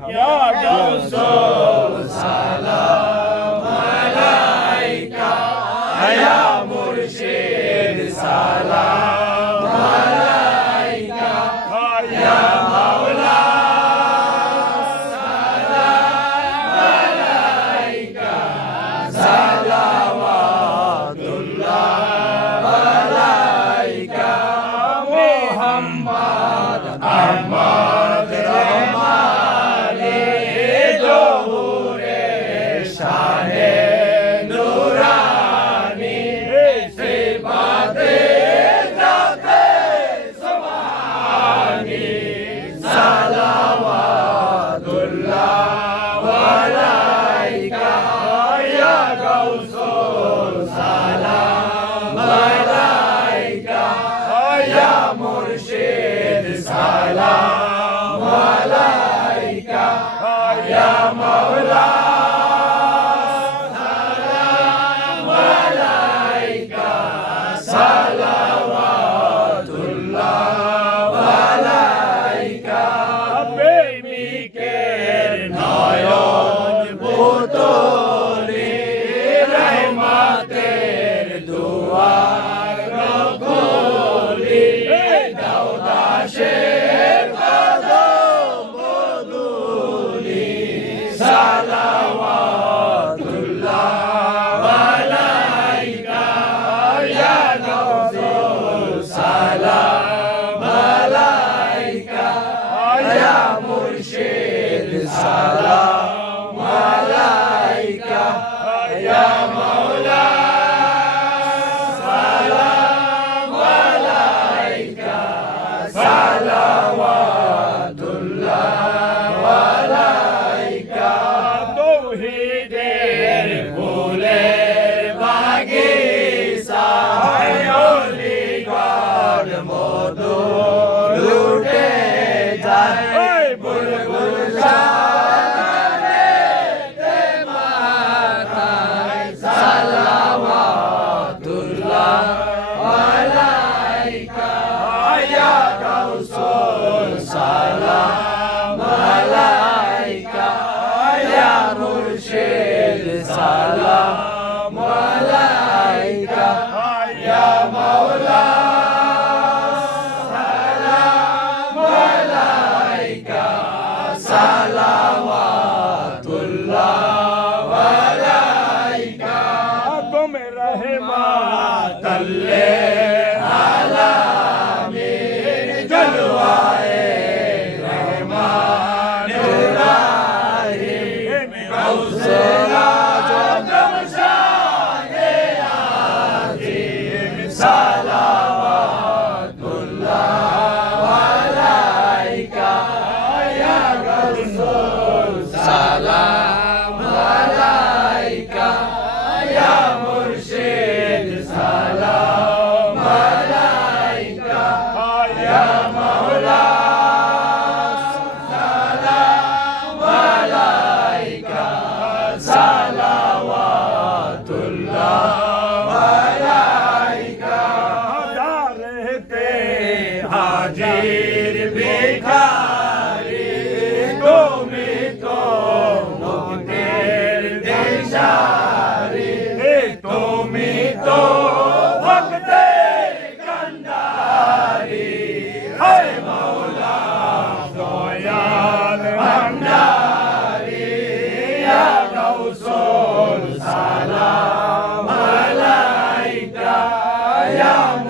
Your dulcet Salam. Murshid Salam Yeah.